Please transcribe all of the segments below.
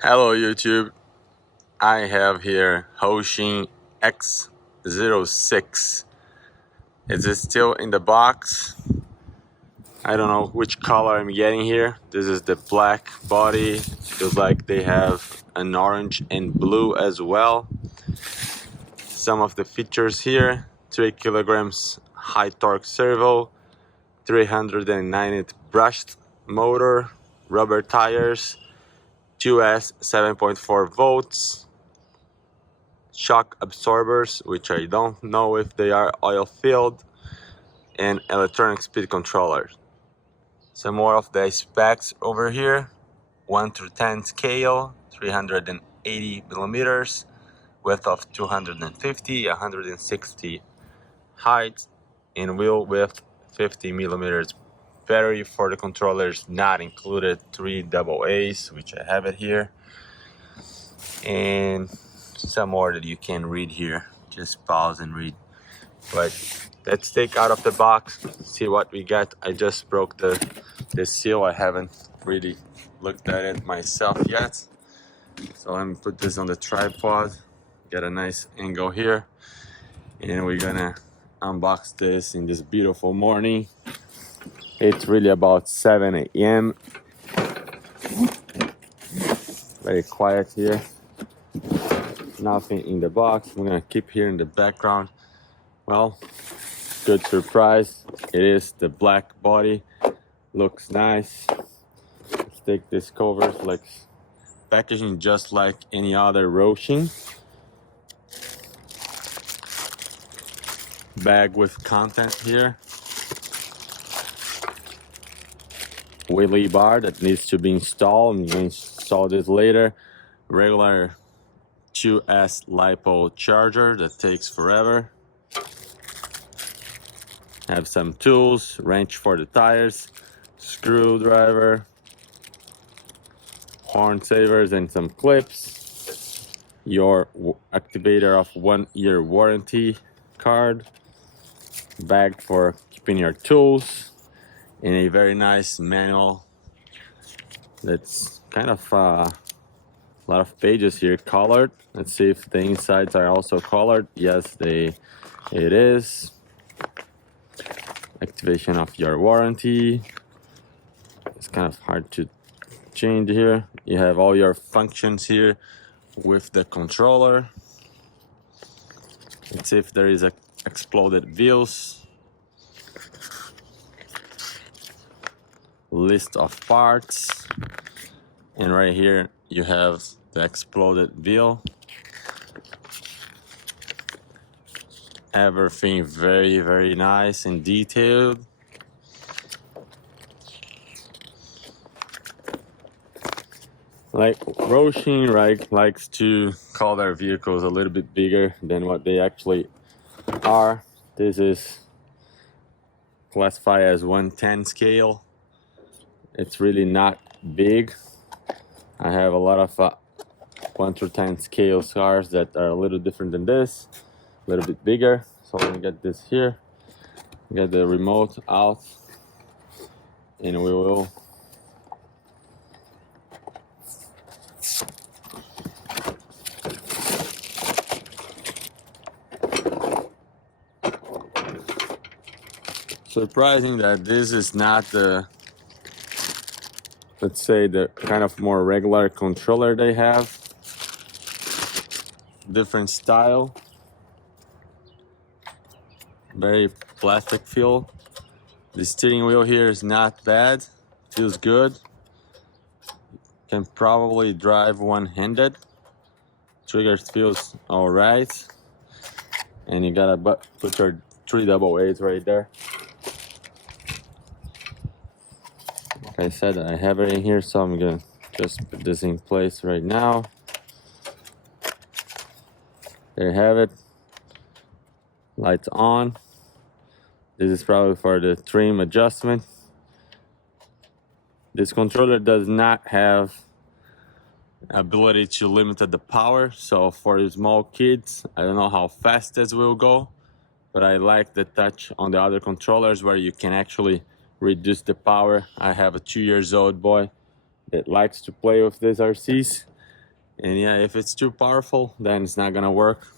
Hello YouTube, I have here Hosim X06. Is it still in the box? I don't know which color I'm getting here. This is the black body. Feels like they have an orange and blue as well. Some of the features here: 3 kilograms high torque servo, 390 brushed motor, rubber tires, 2S 7.4 volts, shock absorbers, which I don't know if they are oil filled, and electronic speed controller. Some more of the specs over here: 1 through 10 scale, 380 millimeters, width of 250, 160 height, and wheel width 50 millimeters. Battery for the controllers not included, 3 AA's, which I have it here, and some more that you can read here. Just pause and read. But let's take out of the box, see what we got. I just broke the seal. I haven't really looked at it myself yet, so let me put this on the tripod, get a nice angle here, and we're gonna unbox this in this beautiful morning. It's really about 7 a.m. Very quiet here, nothing in the box. I'm gonna keep here in the background. Well, good surprise. It is the black body, looks nice. Let's take this cover, like packaging just like any other Hosim. Bag with content here. Wheelie bar that needs to be installed. I'm going to install this later. Regular 2S LiPo charger that takes forever. Have some tools, wrench for the tires, screwdriver, horn savers, and some clips. Your activator of 1-year warranty card. Bag for keeping your tools, and a very nice manual that's kind of a lot of pages here, colored. Let's see if the insides are also colored. Yes, it is. Activation of your warranty. It's kind of hard to change here. You have all your functions here with the controller. Let's see if there is exploded wheels. List of parts, and right here you have the exploded wheel. Everything very nice and detailed. Like Hosim, right, likes to call their vehicles a little bit bigger than what they actually are. This is classified as 110 scale. It's really not big. I have a lot of 1 through 10 scale cars that are a little different than this, a little bit bigger. So let me get this here, get the remote out, and we will surprising that this is not the, let's say, the kind of more regular controller they have. Different style, very plastic feel. The steering wheel here is not bad, feels good. Can probably drive one-handed. Trigger feels all right, and you gotta put your 3 AA's right there. Like I said, I have it in here, so I'm gonna just put this in place right now. There you have it. Lights on. This is probably for the trim adjustment. This controller does not have ability to limit the power, so for the small kids, I don't know how fast this will go, but I like the touch on the other controllers where you can actually reduce the power. I have a 2-year-old boy that likes to play with these RCs, And yeah, if it's too powerful, then it's not gonna work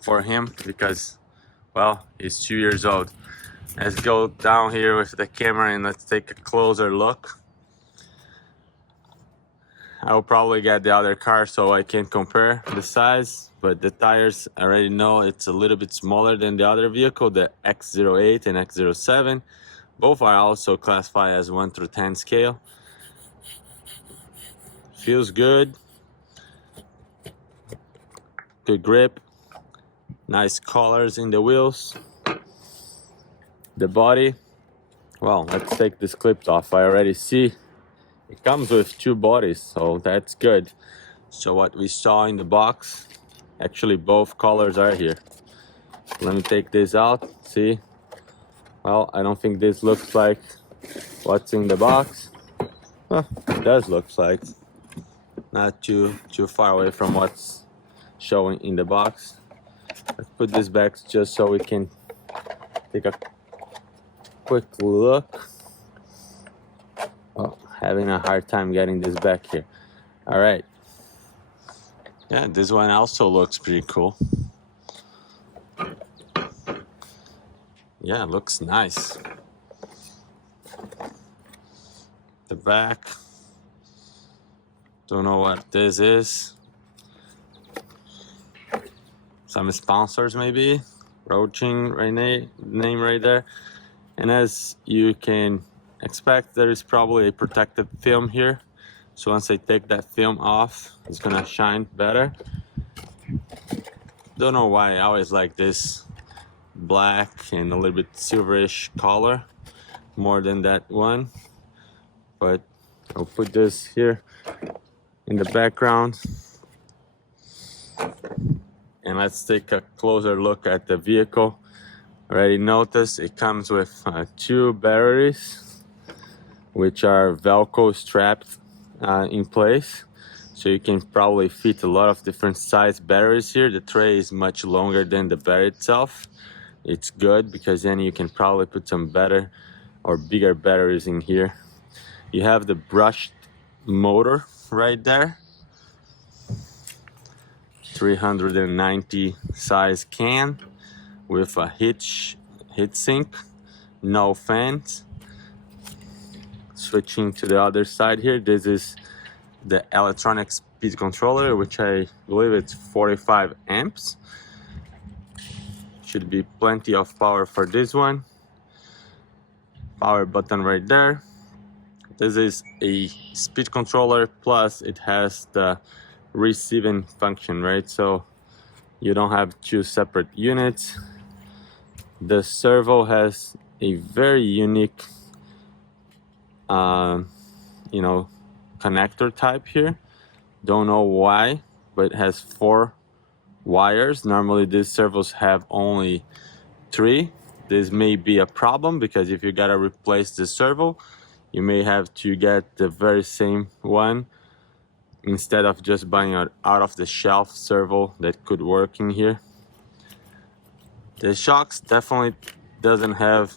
for him because, well, he's 2 years old. Let's go down here with the camera and let's take a closer look. I'll probably get the other car so I can compare the size, but the tires, I already know it's a little bit smaller than the other vehicle, the X08 and X07. Both are also classified as 1 through 10 scale. Feels good. Good grip. Nice colors in the wheels. The body, well, let's take this clip off. I already see it comes with 2 bodies, so that's good. So what we saw in the box, actually both colors are here. Let me take this out, see? Well, I don't think this looks like what's in the box. Well, it does look like. Not too far away from what's showing in the box. Let's put this back just so we can take a quick look. Oh, having a hard time getting this back here. All right. Yeah, this one also looks pretty cool. Yeah, it looks nice. The back. Don't know what this is. Some sponsors maybe. Roaching name right there. And as you can expect, there is probably a protective film here. So once I take that film off, it's gonna shine better. Don't know why I always like this black and a little bit silverish color more than that one. But I'll put this here in the background. And let's take a closer look at the vehicle. Already noticed it comes with 2 batteries, which are Velcro strapped in place. So you can probably fit a lot of different size batteries here. The tray is much longer than the battery itself. It's good because then you can probably put some better or bigger batteries in here. You have the brushed motor right there. 390 size can with a heatsink, no fans. Switching to the other side here, this is the electronic speed controller, which I believe it's 45 amps. Should be plenty of power for this one. Power button right there. This is a speed controller, plus it has the receiving function, right? So you don't have 2 separate units. The servo has a very unique connector type here. Don't know why, but it has 4 wires. Normally these servos have only 3. This may be a problem because if you gotta replace the servo, you may have to get the very same one instead of just buying an out-of-the-shelf servo that could work in here. The shocks definitely doesn't have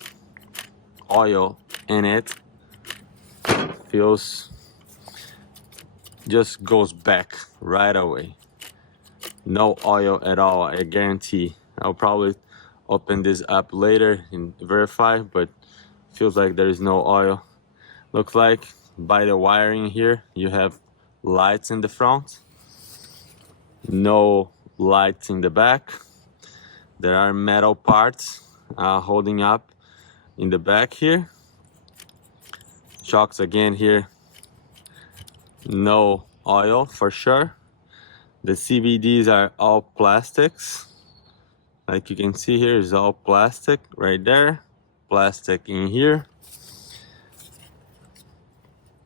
oil in it. Feels just goes back right away. No oil at all, I guarantee. I'll probably open this up later and verify, but feels like there is no oil. Looks like by the wiring here, you have lights in the front, no lights in the back. There are metal parts holding up in the back here. Shocks again here, no oil for sure. The CVDs are all plastics. Like you can see here, is all plastic right there. Plastic in here.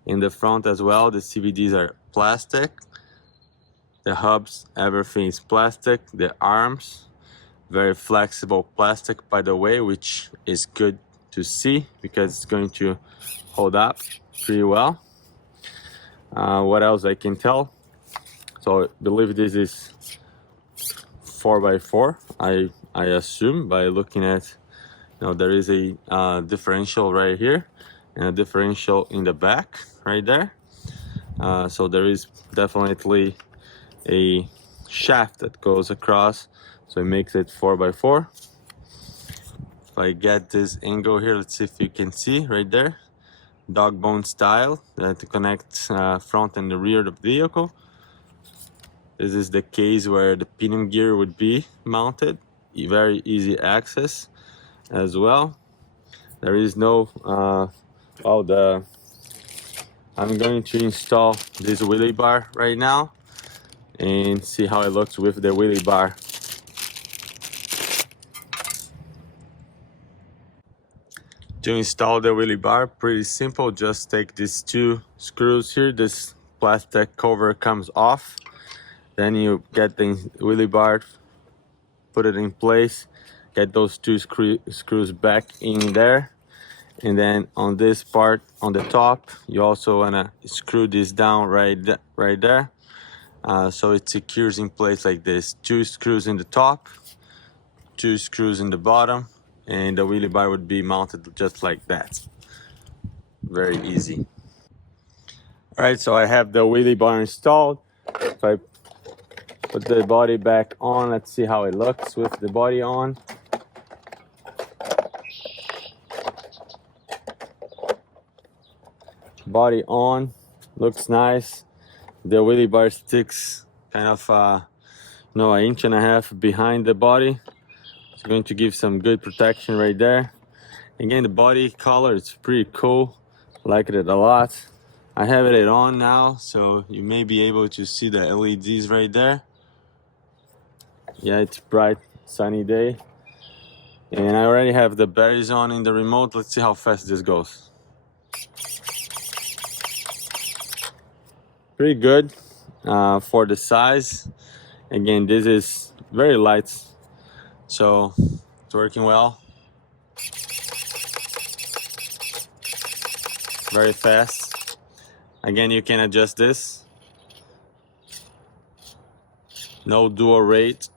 In the front as well, the CVDs are plastic. The hubs, everything is plastic. The arms, very flexible plastic, by the way, which is good to see because it's going to hold up pretty well. What else I can tell? So I believe this is 4x4. I assume by looking at, there is a differential right here and a differential in the back right there. So there is definitely a shaft that goes across, so it makes it 4x4. If I get this angle here, let's see if you can see right there, dog bone style, to connect front and the rear of the vehicle. This is the case where the pinion gear would be mounted. Very easy access as well. There is no I'm going to install this wheelie bar right now and see how it looks with the wheelie bar. To install the wheelie bar, pretty simple. Just take these two screws here. This plastic cover comes off. Then you get the wheelie bar, put it in place, get those two screws back in there. And then on this part on the top, you also wanna screw this down right there. So it secures in place like this. Two screws in the top, two screws in the bottom, and the wheelie bar would be mounted just like that. Very easy. All right, so I have the wheelie bar installed. If I put the body back on, let's see how it looks with the body on. Body on, looks nice. The wheelie bar sticks kind of an inch and a half behind the body. It's going to give some good protection right there. Again, the body color is pretty cool. I like it a lot. I have it on now, so you may be able to see the LEDs right there. Yeah, it's bright, sunny day. And I already have the berries on in the remote. Let's see how fast this goes. Pretty good for the size. Again, this is very light, so it's working well. Very fast. Again, you can adjust this. No dual rate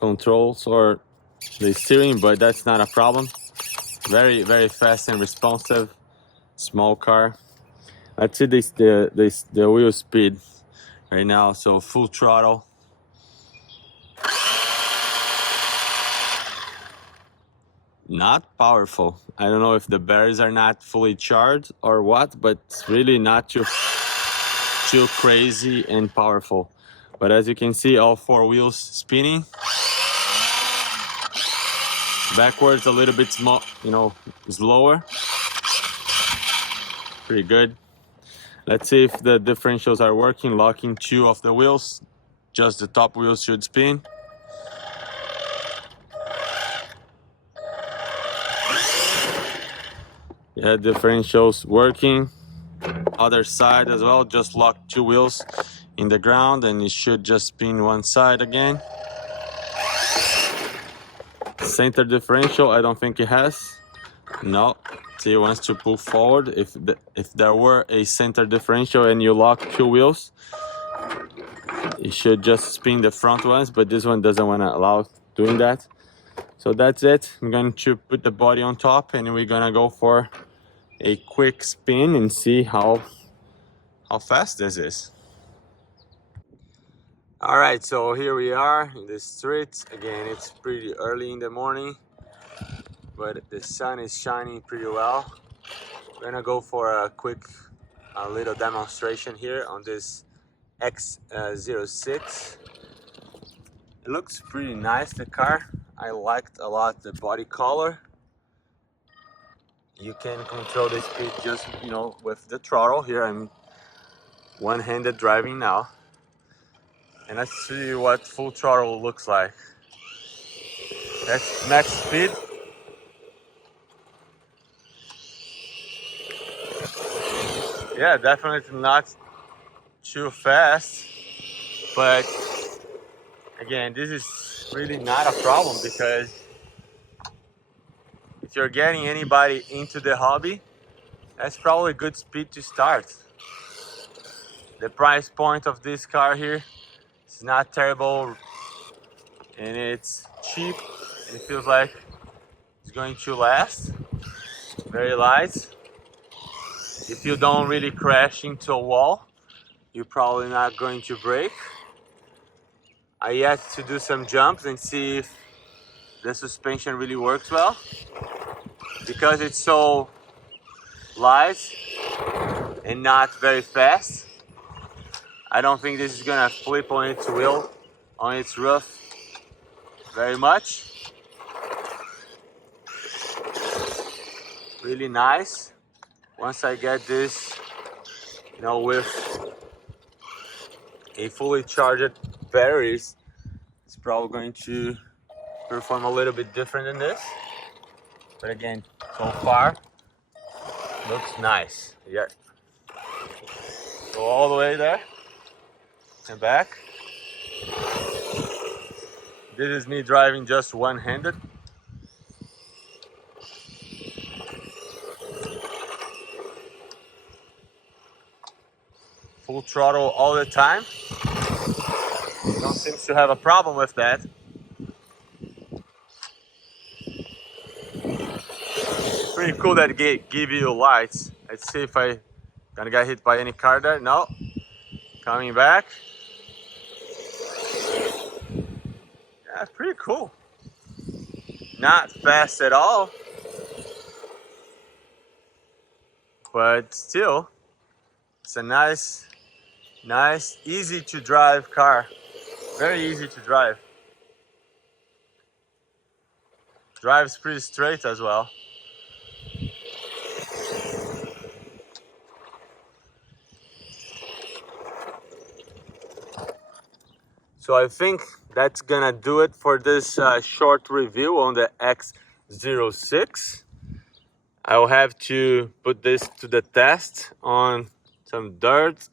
controls or the steering, but that's not a problem. Very, very fast and responsive. Small car. Let's see the wheel speed right now. So full throttle. Not powerful. I don't know if the batteries are not fully charged or what, but it's really not too crazy and powerful. But as you can see, all four wheels spinning. Backwards a little bit small, slower. Pretty good. Let's see if the differentials are working. Locking two of the wheels. Just the top wheels should spin. Yeah, differentials working. Other side as well. Just lock two wheels in the ground and it should just spin one side again. Center differential, I don't think it has. No, see, it wants to pull forward. If there were a center differential and you lock two wheels, it should just spin the front ones, but this one doesn't want to allow doing that. So that's it. I'm going to put the body on top and we're gonna go for a quick spin and see how fast this is. All right, so here we are in the streets. Again, it's pretty early in the morning, but the sun is shining pretty well. We're gonna go for a quick little demonstration here on this X06. It looks pretty nice, the car. I liked a lot the body color. You can control the speed just, with the throttle. Here I'm one-handed driving now. And let's see what full throttle looks like. That's max speed. Yeah, definitely not too fast. But again, this is really not a problem because if you're getting anybody into the hobby, that's probably a good speed to start. The price point of this car here is not terrible and it's cheap and it feels like it's going to last. Very light. if you don't really crash into a wall, you're probably not going to break. I yet to do some jumps and see if the suspension really works well. Because it's so light and not very fast, I don't think this is gonna flip on its wheel, on its roof very much. Really nice. Once I get this, you know, with a fully charged batteries, it's probably going to perform a little bit different than this. But again, so far, looks nice. Yeah. Go all the way there and back. This is me driving just one-handed. Full throttle all the time. Don't seem to have a problem with that. Pretty cool that give you lights. Let's see if I gonna get hit by any car there. No. Coming back. Yeah, pretty cool. Not fast at all, but still, it's a nice, easy to drive car. Very easy to drive. Drives pretty straight as well. So I think that's gonna do it for this short review on the X06. I'll have to put this to the test on some dirt,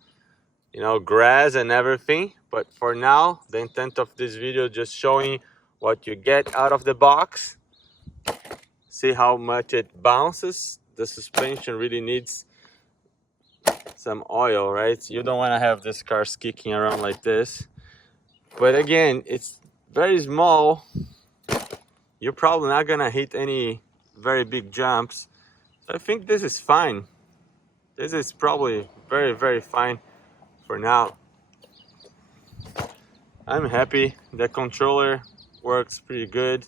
you know, grass and everything. But for now, the intent of this video just showing what you get out of the box. See how much it bounces. The suspension really needs some oil, right? You don't want to have this car kicking around like this. But again, it's very small. You're probably not gonna hit any very big jumps. So I think this is fine. This is probably very, very fine for now. I'm happy. The controller works pretty good.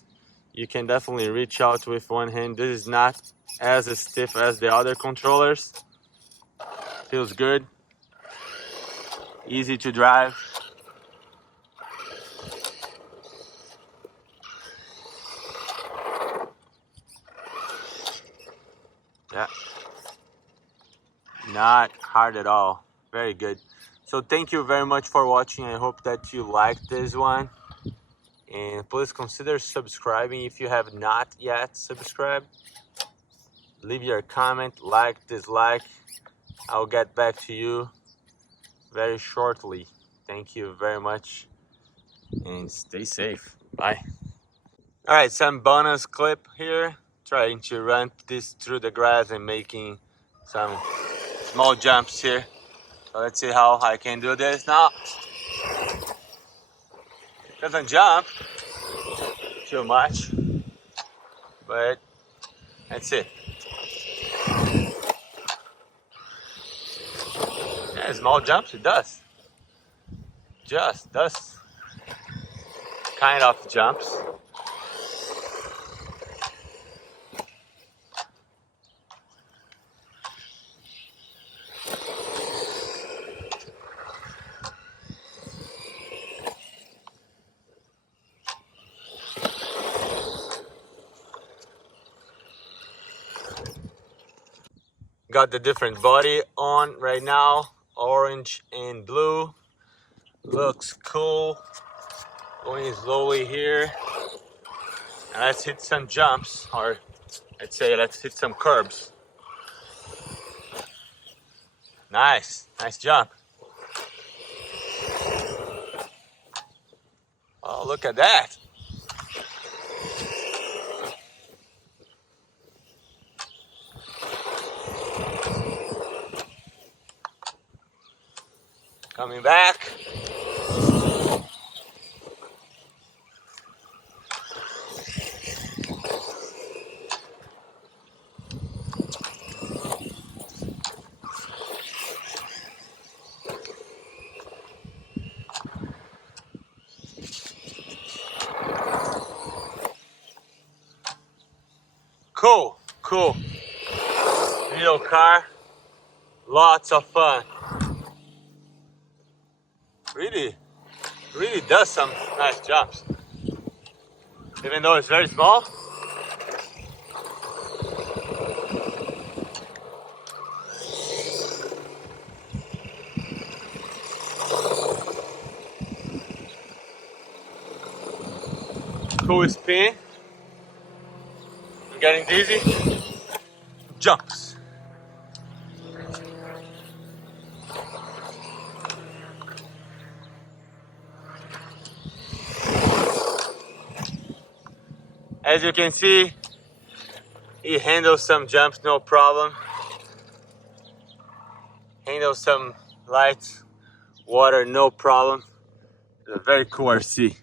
You can definitely reach out with one hand. This is not as stiff as the other controllers. Feels good. Easy to drive. Yeah, not hard at all. Very good. So thank you very much for watching. I hope that you liked this one, and please consider subscribing if you have not yet subscribed. Leave your comment, like, dislike. I'll get back to you very shortly. Thank you very much and stay safe. Bye. All right, some bonus clip here, trying to run this through the grass and making some small jumps here. So let's see how I can do this now. It doesn't jump too much, but let's see. Yeah, small jumps it does. Just does kind of jumps. Got the different body on right now, orange and blue. Looks cool. Going slowly here. And let's hit some jumps, or I'd say let's hit some curbs. Nice, nice jump. Oh, look at that. Coming back. Cool, cool. Little car, lots of fun. Really does some nice jumps. Even though it's very small. Cool spin. I'm getting dizzy. Jumps. As you can see, he handles some jumps no problem. Handles some light water no problem. It's a very cool RC.